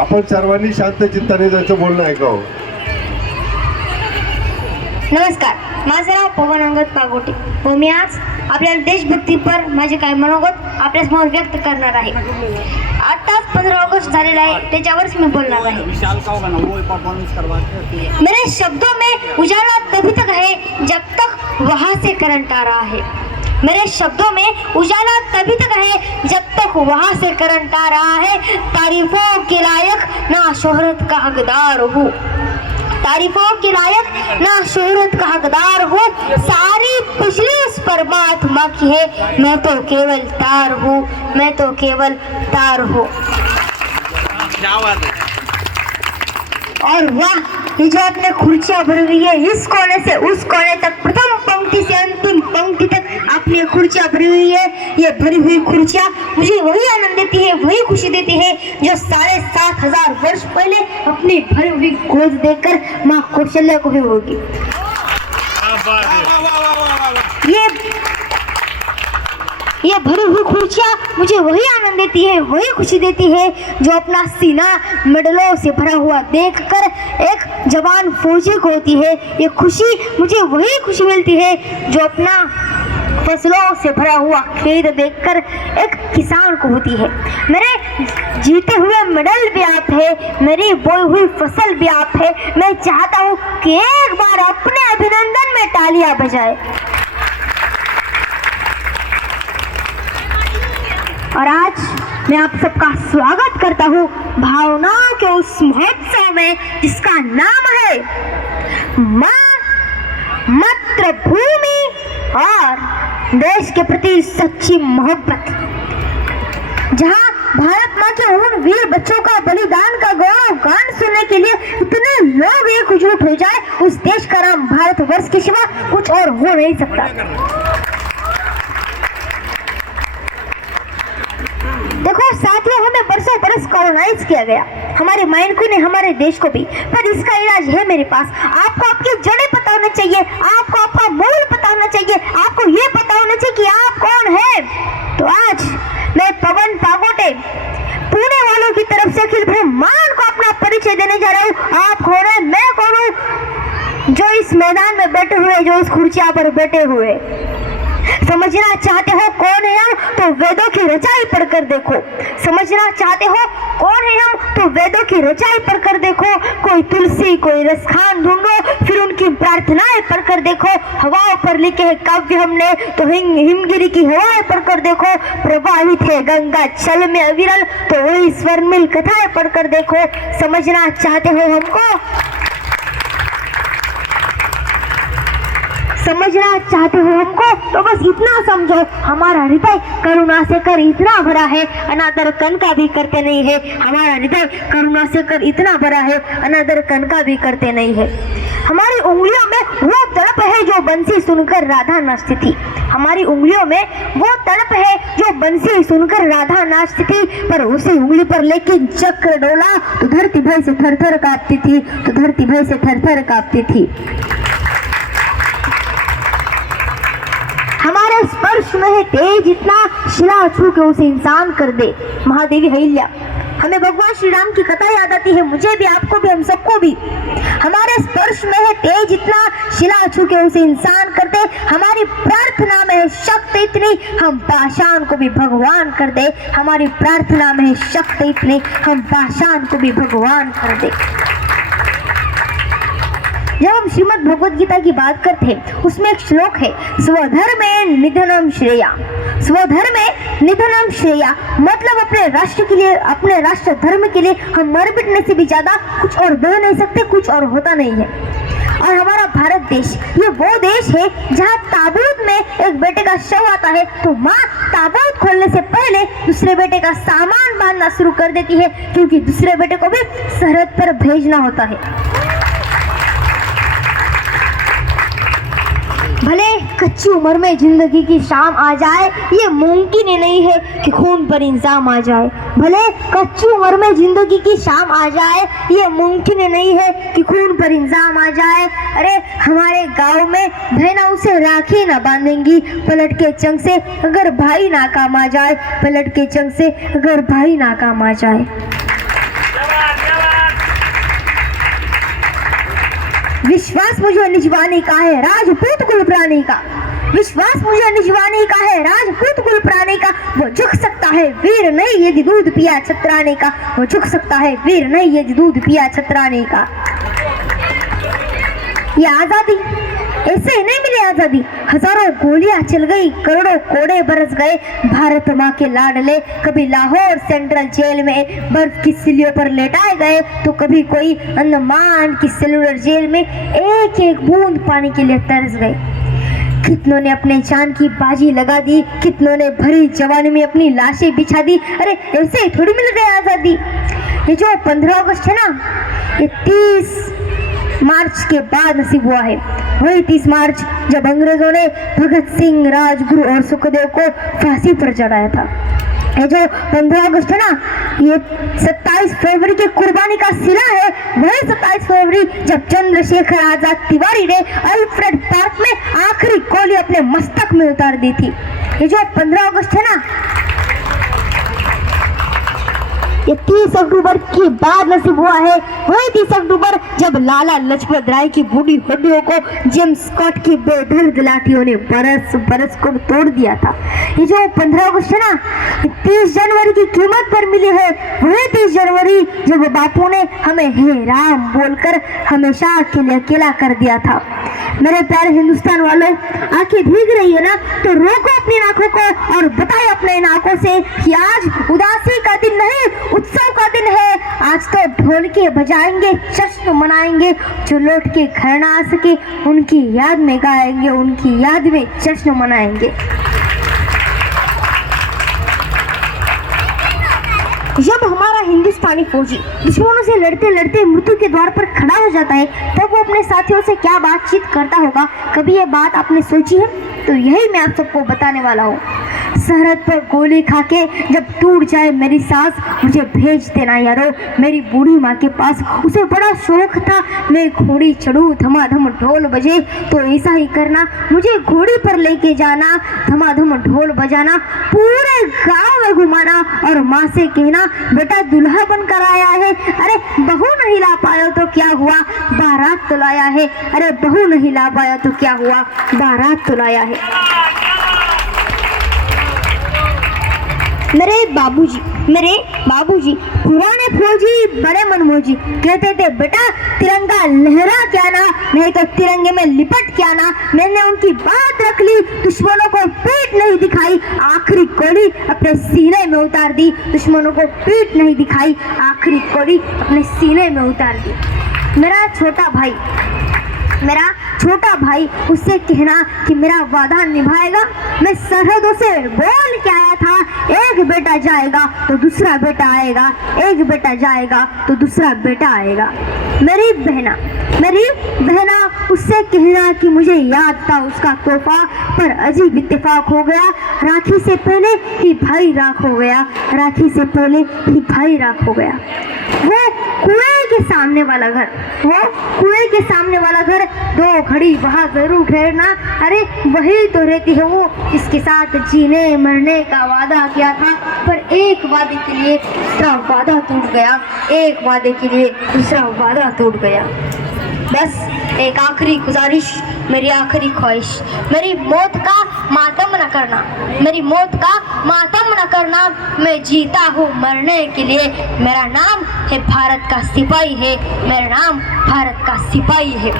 आपण सर्वांनी शांत चित्ताने त्याचं बोलणं ऐकावं. नमस्कार, माझं नाव पवन अंगद पागोटे व मी आज आपल्याला देशभक्तीपर माझे काही मनोगत आपल्यासमोर व्यक्त करणार आहे. आताच 15 ऑगस्ट झालेला आहे, त्याच्यावरच मी बोलणार आहे. मेरे शब्दों में उजाला तभी तक है जब तक वहाँ से करंट आ रहा है. मेरे शब्दों में उजाला तभी तक है जब तक वहाँ से करंट आ रहा है. तारीफों के लायक ना शोहरत का हकदार हूँ, तारीफों के लायक ना शोहरत का हकदार हूँ. सारी पिछली उस परमात्मा की है, मैं तो केवल तार हूँ, मैं तो केवल तार हूँ. और वाह, ये जो आपने खुर्चियाँ भरी हुई है, इस कोने से उस कोने तक, प्रथम पंक्ति से अंतिम पंक्ति तक आपने खुर्चियाँ भरी हुई है. ये भरी हुई खुर्चियाँ मुझे वही आनंद देती है, वही खुशी देती है जो 7,500 वर्ष पहले अपनी भरी हुई गोद देकर माँ कौशल्या को भी होगी. ये भरी हुई खुर्चियाँ मुझे वही आनंद देती है, वही खुशी देती है जो अपना सीना मेडलों से भरा हुआ देखकर एक जवान फौजी को होती है. ये खुशी मुझे वही खुशी मिलती है जो अपना फसलों से भरा हुआ खेत देखकर एक किसान को होती है. मेरे जीते हुए मेडल भी आप है, मेरी बोई हुई फसल भी आप है. मैं चाहता हूँ कि एक बार अपने अभिनंदन में तालियां बजाए. और आज मैं आप सबका स्वागत करता हूँ भावनाओं के उस महोत्सव में जिसका नाम है माँ, मातृभूमि और देश के प्रति सच्ची मोहब्बत. जहाँ भारत माँ के उन वीर बच्चों का बलिदान का गौरव गान सुनने के लिए इतने लोग एकजुट हो जाए, उस देश का नाम भारतवर्ष के सिवा कुछ और हो नहीं सकता. देखो साथियों, हमें बरसों बरस कॉलोनाइज किया गया, हमारे माइंड को ने, हमारे देश को भी, पर इसका इलाज है मेरे पास. आपको आपकी जड़ें पता होना चाहिए, आपको आपका मूल पता होना चाहिए, आपको ये पता होना चाहिए कि आप कौन है. तो आज मैं पवन पागोटे पुणे वालों की तरफ से अखिल ब्रह्मांड को अपना परिचय देने जा रहा हूँ. आप कौन है, मैं कौन हूँ, जो इस मैदान में बैठे हुए, जो इस कुर्सियां पर बैठे हुए. समझना चाहते हो कौन है हम, तो वेदों की रचाई पढ़कर देखो. समझना चाहते हो कौन है हम, तो वेदों की रचाई पढ़कर देखो. कोई तुलसी, कोई रसखान ढूंढो, फिर उनकी प्रार्थनाएं पढ़कर देखो. हवाओं पर लिखे हैं काव्य हमने, तो हिमगिरी की हवाएं पढ़कर देखो. प्रवाहित है गंगा जल में अविरल, तो वही स्वर्णिल कथाएं पढ़कर देखो. समझना चाहते हो हमको, समझना चाहते हो हमको, तो बस इतना समझो, हमारा हृदय करुणा से कर इतना भरा है, अनादर कण का भी करते नहीं है. हमारा हृदय करुणा से कर इतना भरा है, अनादर कण का भी करते नहीं है. हमारी उंगलियों में वो तड़प है जो बंसी सुनकर राधा नाचती थी. हमारी उंगलियों में वो तड़प है जो बंसी सुनकर राधा नाचती थी. पर उसी उंगली पर लेकिन चक्र डोला तो धरती भय से थर थर कांपती थी, तो धरती भय से थर थर कांपती थी. हमारे स्पर्श में है तेज इतना, शिला छू के उसे इंसान कर दे. महादेवी अहिल्या. हमें भगवान श्री राम की कथा याद आती है, मुझे भी, आपको भी, हम सबको भी. हमारे स्पर्श में है तेज इतना, शिला छू के उसे इंसान कर दे. हमारी प्रार्थना में है शक्ति इतनी, हम पाषाण को भी भगवान कर दे. हमारी प्रार्थना में है शक्ति इतनी, हम पाषाण को भी भगवान कर दे. जब हम श्रीमद् भगवद गीता की बात करते हैं, उसमें एक श्लोक है, स्वधर्मे निधनम श्रेया. स्वधर्मे निधनम श्रेया मतलब अपने राष्ट्र के लिए, अपने राष्ट्र धर्म के लिए हम मर मिटने से भी ज्यादा कुछ और दे नहीं सकते, कुछ और होता नहीं है. और हमारा भारत देश, ये वो देश है जहाँ ताबूत में एक बेटे का शव आता है तो माँ ताबूत खोलने से पहले दूसरे बेटे का सामान बांधना शुरू कर देती है, क्योंकि दूसरे बेटे को भी सरहद पर भेजना होता है. भले कच्ची उम्र में जिंदगी की शाम आ जाए, ये मुमकिन ही नहीं है कि खून पर इंजाम आ जाए. भले कच्ची उम्र में जिंदगी की शाम आ जाए, ये मुमकिन ही नहीं है कि खून पर इंजाम आ जाए. अरे हमारे गांव में बहना उसे राखी ना बांधेंगी पलट के चंग से, अगर भाई नाकाम आ जाए. पलट के चंग से अगर भाई नाकाम आ जाए. विश्वास मुझे निजवाने का है राजपूत कुल प्राणी का, विश्वास मुझे निजवाने का है राजपूत कुल प्राणी का। वो झुक सकता है वीर नहीं यदि दूध पिया छतराने का, वो झुक सकता है वीर नहीं यदि दूध पिया छतराने का। ये आजादी ऐसे ही नहीं मिली आजादी, हजारों गोलियां चल गई, करोड़ों कोड़े बरस गए भारत माँ के लाडले। कभी लाहौर सेंट्रल जेल में बर्फ की सिलियों पर लेटाए गए, तो कभी कोई अंडमान की सेलुलर जेल में एक एक बूंद पानी के लिए तरस गए। कितनों ने अपने जान की बाजी लगा दी, कितनों ने भरी जवानी में अपनी लाशें बिछा दी। अरे ऐसे ही थोड़ी मिल गई आजादी। ये जो 15 अगस्त है ना, ये 30 मार्च के बाद नसीब हुआ है। वही 30 मार्च जब अंग्रेजों ने भगत सिंह, राजगुरु और सुखदेव को फांसी पर चढ़ाया था। ये जो 15 अगस्त है ना, ये 27 फरवरी की कुर्बानी का सिला है। वही 27 फरवरी जब चंद्रशेखर आजाद तिवारी ने अल्फ्रेड पार्क में आखिरी गोली अपने मस्तक में उतार दी थी। ये जो 15 अगस्त है ना, ये 30 अक्टूबर के बाद नसीब हुआ है। वही 30 अक्टूबर जब लाला लाजपत राय की बूढ़ी हड्डियों को जेम्स स्कॉट की बेदर्द लाठियों ने बरस बरस को तोड़ दिया था। ये जो 15 अगस्त है ना, 30 जनवरी की कीमत पर मिली है। वही 30 जनवरी जब बापू ने हमें हे राम बोलकर हमेशा के लिए अकेला कर दिया था। मेरे प्यारे हिंदुस्तान वालों, आंखें भीग रही है ना, तो रोको अपनी आंखों को और बताए अपने इन आंखों से कि आज उदासी का दिन नहीं, उत्सव का दिन है। आज तो ढोल के बजाएंगे, जश्न मनाएंगे। जो लौट के घर ना आ सके उनकी याद में गाएंगे, उनकी याद में जश्न मनाएंगे। जब हमारा हिंदुस्तानी फौजी दुश्मनों से लड़ते लड़ते मृत्यु के द्वार पर खड़ा हो जाता है, तब वो अपने साथियों से क्या बातचीत करता होगा? कभी ये बात आपने सोची है? तो यही मैं आप सबको बताने वाला हूँ। सरहद पर गोली खाके जब टूट जाए मेरी सांस, मुझे भेज देना यारो मेरी बूढ़ी माँ के पास। उसे बड़ा शौक था मैं घोड़ी चढ़ूँ, धमाधम ढोल बजे, तो ऐसा ही करना, मुझे घोड़ी पर लेके जाना, धमाधम ढोल बजाना, पूरे गांव में घुमाना और माँ से कहना बेटा दुल्हा बनकर आया है। अरे बहू नहीं ला पाया तो क्या हुआ, बारात तो लाया है। अरे बहू नहीं ला पाया तो क्या हुआ, बारात तो लाया है। मेरे बाबूजी पुराने फौजी बड़े मनमोजी कहते थे बेटा तिरंगा लहरा क्या ना, नहीं तो तिरंगे में लिपट क्या ना। मैंने उनकी बात रख ली, दुश्मनों को पीठ नहीं दिखाई, आखिरी गोली अपने सीने में उतार दी। दुश्मनों को पीठ नहीं दिखाई, आखिरी गोली अपने सीने में उतार दी। मेरा छोटा भाई उससे कहना कि मेरा वादा निभाएगा। मैं सरहदों से बोल के आया था, एक बेटा जाएगा तो दूसरा बेटा आएगा, एक बेटा जाएगा तो दूसरा बेटा आएगा। मेरी बहना उससे कहना कि मुझे याद था उसका तोहफा, पर अजीब इत्तेफाक हो गया, राखी से पहले ही भाई राख हो गया, राखी से पहले ही भाई राख हो गया। वो कुएं के सामने वाला घर, 2 घड़ी वहाँ जरूर ठहरना। अरे वही तो रहती है वो, इसके साथ जीने मरने का वादा किया था, पर एक वादे के लिए दूसरा वादा टूट गया, एक वादे के लिए दूसरा वादा टूट गया। बस एक आखिरी गुजारिश, मेरी आखिरी ख्वाहिश, मेरी मौत का मातम न करना, मेरी मौत का मातम न करना। मैं जीता हूँ मरने के लिए, मेरा नाम है भारत का सिपाही है, मेरा नाम भारत का सिपाही है।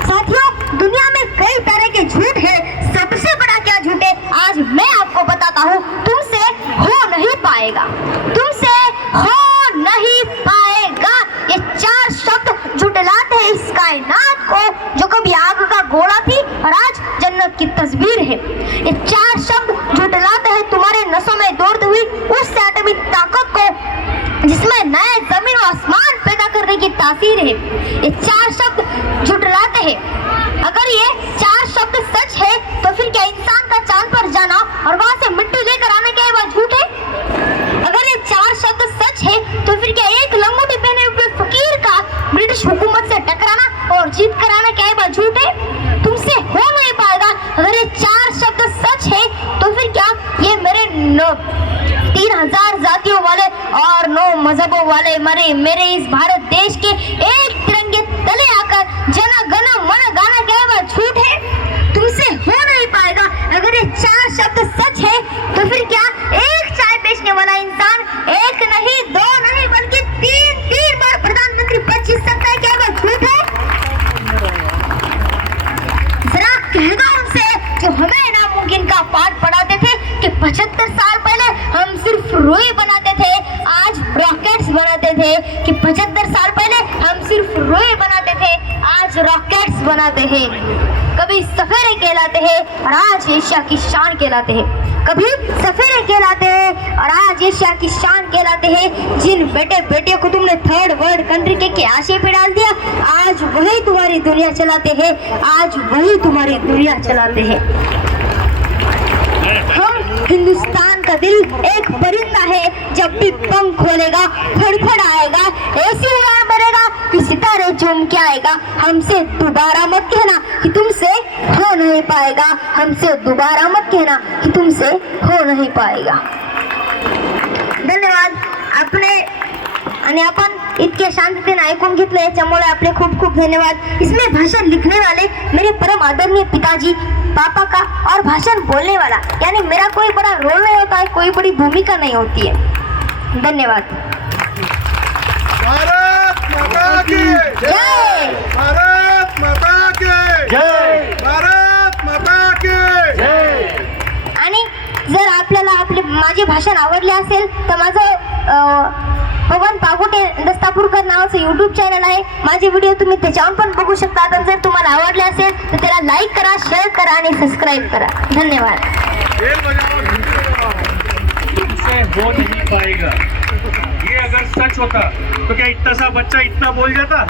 साथियों, दुनिया में कई तरह के झूठ है, सबसे बड़ा क्या झूठ है आज मैं आपको बताता हूँ। तुमसे हो नहीं पाएगा, तुमसे हो नहीं पाएगा। ये 4 शब्द झुठलाते हैं इस कायनात को, जो कभी आग का गोला थी और आज जन्नत की तस्वीर है। ये 4 शब्द झुठलाते हैं तुम्हारे नसों में दौड़ती हुई उस एटॉमिक ताकत को, जिसमें नए जमीन और आसमान पैदा करने की तासीर है। ये 4 शब्द झुठलाते हैं। अगर ये 4 शब्द सच है तो फिर क्या इंसान का चांद पर जाना और वहां से मिट्टी लेकर आने क्या वह झूठ है? अगर ये 4 शब्द सच है तो फिर क्या एक लंगोटी पहने हुए फकीर का ब्रिटिश हुकूमत से टकराना और जीत कराना क्या वह झूठ है? तुमसे हो नहीं पाएगा। अगर ये 4 शब्द सच है तो फिर क्या ये मेरे 3000 जाति जातियों वाले और 9 मजहबों वाले मरे मेरे इस भारत देश के एक तिरंगे तले आकर जन गण मन गाना क्या वह झूठ है? तुमसे हो नहीं पाएगा। अगर ये 4 शब्द सच है तो फिर क्या एक चाय बेचने वाला इंसान एक नहीं 2 नहीं बल्कि 3 बार प्रधानमंत्री पद जीत सकता है? क्या वह झूठ है? जरा कहना उनसे जो हमें नामुमकिन का पाठ पढ़ाते थे कि 75 साल पहले हम सिर्फ रुई बनाते थे, आज रॉकेट्स बनाते थे। कि 75 साल पहले हम सिर्फ रुई बनाते थे, आज रॉकेट्स बनाते हैं। कभी सफेरे कहलाते हैं और आज एशिया की शान कहलाते हैं। कभी सफेरे कहलाते हैं और आज एशिया की शान कहलाते हैं। जिन बेटे बेटियों को तुमने थर्ड वर्ल्ड कंट्री के आशे पे डाल दिया, आज वही तुम्हारी दुनिया चलाते हैं, आज वही तुम्हारी दुनिया चलाते हैं। हम हिंदुस्तान का दिल एक परिंदा है, जब भी पंख खोलेगा फड़फड़ाएगा, ऐसी उड़ान भरेगा कि सितारे झूम के आएगा। हमसे दोबारा मत कहना कि तुमसे हो नहीं पाएगा, हमसे दोबारा मत कहना कि तुमसे हो नहीं पाएगा। धन्यवाद। आणि आपण इतके शांततेने ऐकून घेतलं, याच्यामुळे आपले खूप खूप धन्यवाद। इसमें भाषण लिखने वाले मेरे परम आदरणीय पिताजी, पापा का, और भाषण बोलने वाला यानी मेरा कोई बड़ा रोल नहीं होता है, कोई बड़ी भूमिका नहीं होती है। धन्यवाद। भारत माता की जय। भारत माता की जय भारत माता की आणि जर आपल्याला माझे भाषण आवडले असेल तर माझं पवन पागुटे दस्तापूरकर नावाचं यूट्यूब चॅनल आहे। माझे व्हिडिओ तुम्ही त्याच्यावर पण बघू शकता। तर जर तुम्हाला आवडले असेल तर त्याला लाईक करा, शेअर करा आणि सबस्क्राईब करा। धन्यवाद। तुमसे हो नहीं पाएगा, ये अगर सच होता तो क्या इतना सा बच्चा इतना बोल जाता?